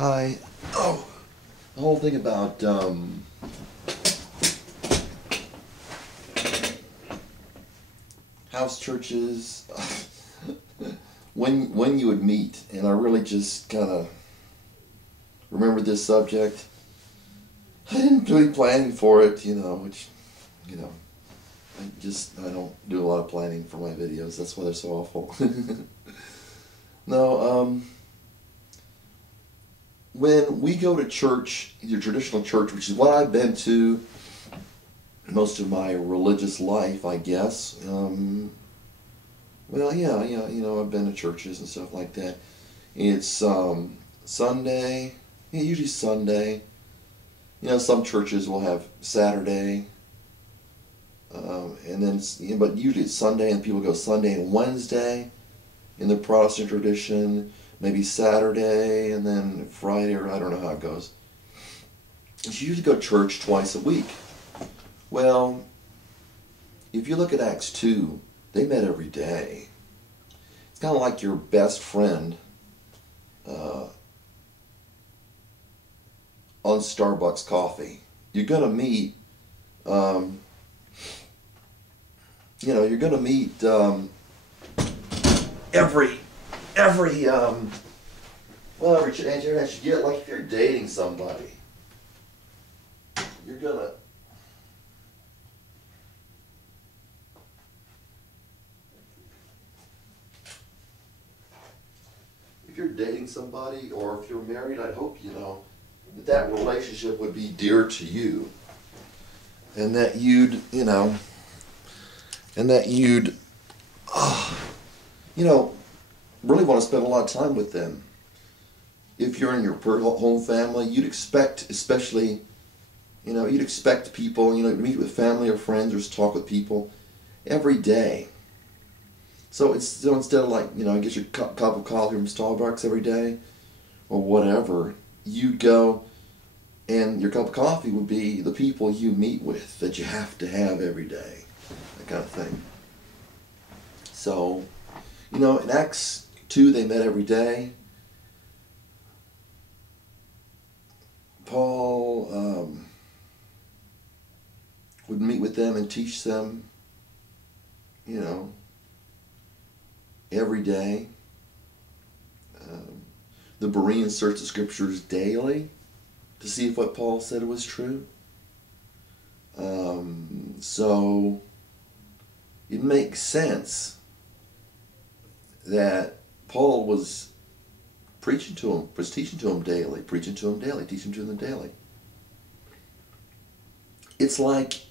Hi. Oh, the whole thing about house churches. when you would meet, and I really just kind of remember this subject. I didn't do any planning for it, which, I don't do a lot of planning for my videos. That's why they're so awful. No, when we go to church, your traditional church, which is what I've been to most of my religious life, I guess. Well, yeah, I've been to churches and stuff like that. It's Sunday, usually Sunday. Some churches will have Saturday, and then but usually it's Sunday, and people go Sunday and Wednesday. In the Protestant tradition, maybe Saturday and then Friday, or I don't know how it goes. You usually go to church twice a week. Well, if you look at Acts 2, they met every day. It's kind of like your best friend on Starbucks coffee. You're going to meet, you're going to meet every chance you get. Like if you're dating somebody, you're gonna or if you're married, I hope that relationship would be dear to you, and that you'd really want to spend a lot of time with them. If you're in your home family, you'd expect, especially, you'd expect people, to meet with family or friends or just talk with people every day. So instead of get your cup of coffee from Starbucks every day or whatever, you'd go and your cup of coffee would be the people you meet with that you have to have every day, that kind of thing. So, in Acts 2, they met every day. Paul would meet with them and teach them, every day. The Bereans searched the scriptures daily to see if what Paul said was true. So it makes sense that Paul was teaching to them daily, teaching to them daily. It's like,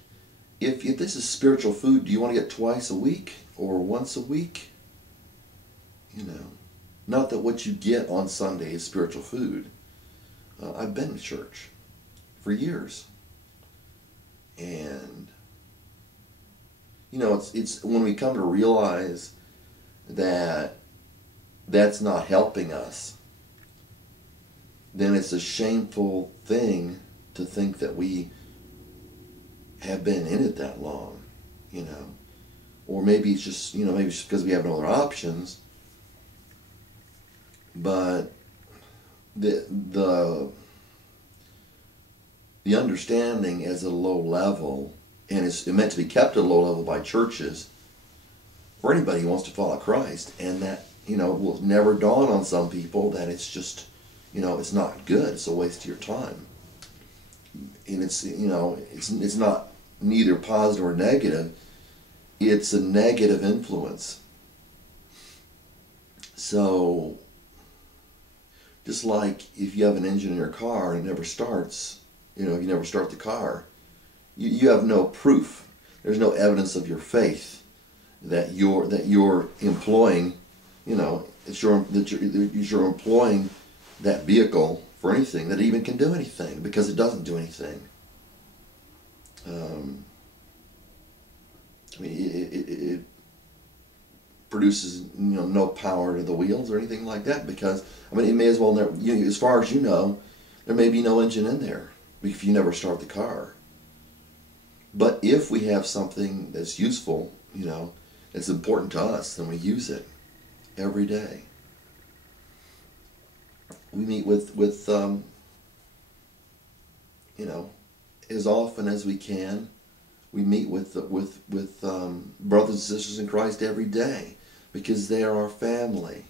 if this is spiritual food, do you want to get twice a week or once a week? Not that what you get on Sunday is spiritual food. I've been to church for years, and it's when we come to realize that that's not helping us, then it's a shameful thing to think that we have been in it that long, or maybe it's just, maybe it's because we have no other options. But the understanding is at a low level, and it's meant to be kept at a low level by churches for anybody who wants to follow Christ, and that will never dawn on some people that it's just it's not good, it's a waste of your time, and it's not neither positive or negative, it's a negative influence. So just like if you have an engine in your car and it never starts, you never start the car, you have no proof. There's no evidence of your faith that you're employing, you're employing that vehicle for anything, that even can do anything, because it doesn't do anything. It produces no power to the wheels or anything like that, because it may as well never, as far as there may be no engine in there if you never start the car. But if we have something that's useful, that's important to us, then we use it every day. We meet with you know, as often as we can. We meet with brothers and sisters in Christ every day because they are our family.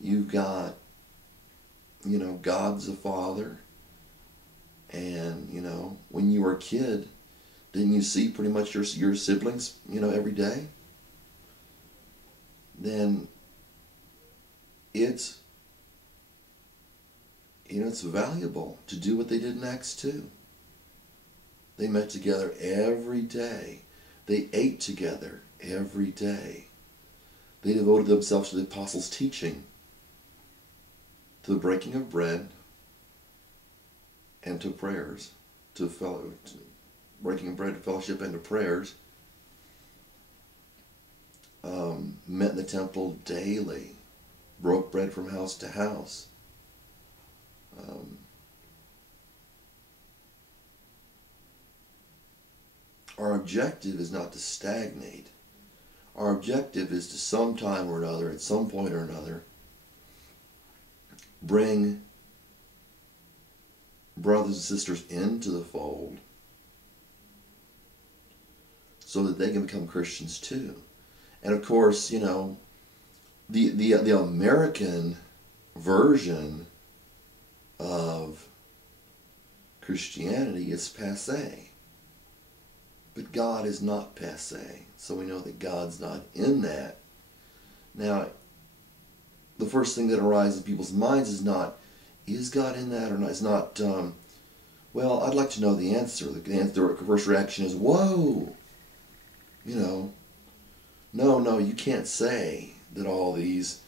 You've got, you know, God's a Father, and, you know, when you were a kid, didn't you see pretty much your siblings, you know, every day? Then it's, you know, it's valuable to do what they did in Acts 2. They met together every day. They ate together every day. They devoted themselves to the apostles' teaching, to the breaking of bread, and to prayers, to breaking of bread, to fellowship, and to prayers. Met in the temple daily, broke bread from house to house. Our objective is not to stagnate. Our objective is to sometime or another, at some point or another, bring brothers and sisters into the fold so that they can become Christians too. And of course, you know, the American version of Christianity is passé. But God is not passé. So we know that God's not in that. Now, the first thing that arises in people's minds is not, is God in that or not? It's not, well, I'd like to know the answer. The first reaction is, whoa! You know, no, you can't say that all these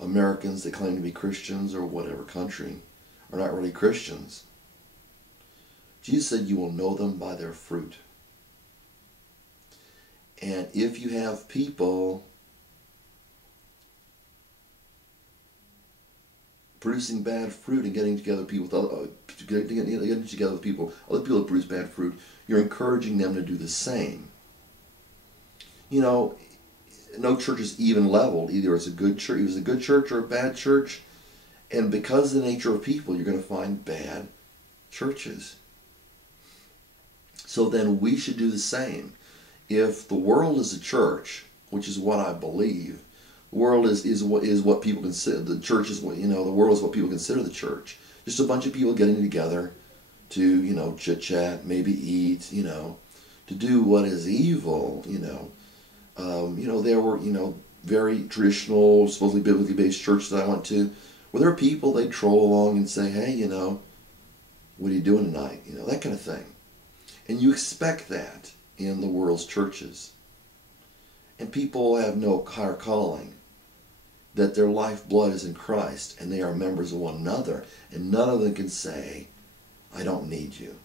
Americans that claim to be Christians or whatever country are not really Christians. Jesus said you will know them by their fruit. And if you have people producing bad fruit and getting together with people, getting together with people, other people that produce bad fruit, you're encouraging them to do the same. You know, no church is even leveled. Either it's a good church, it was a good church or a bad church, and because of the nature of people, you're going to find bad churches. So then we should do the same. If the world is a church, which is what I believe, the world is what people consider the church is what, you know, the world is what people consider the church. Just a bunch of people getting together to, you know, chit chat, maybe eat, you know, to do what is evil, you know. You know, there were, you know, very traditional, supposedly biblically based churches that I went to, where there are people, they troll along and say, hey, you know, what are you doing tonight? You know, that kind of thing. And you expect that in the world's churches. And people have no higher calling, that their lifeblood is in Christ and they are members of one another, and none of them can say, I don't need you.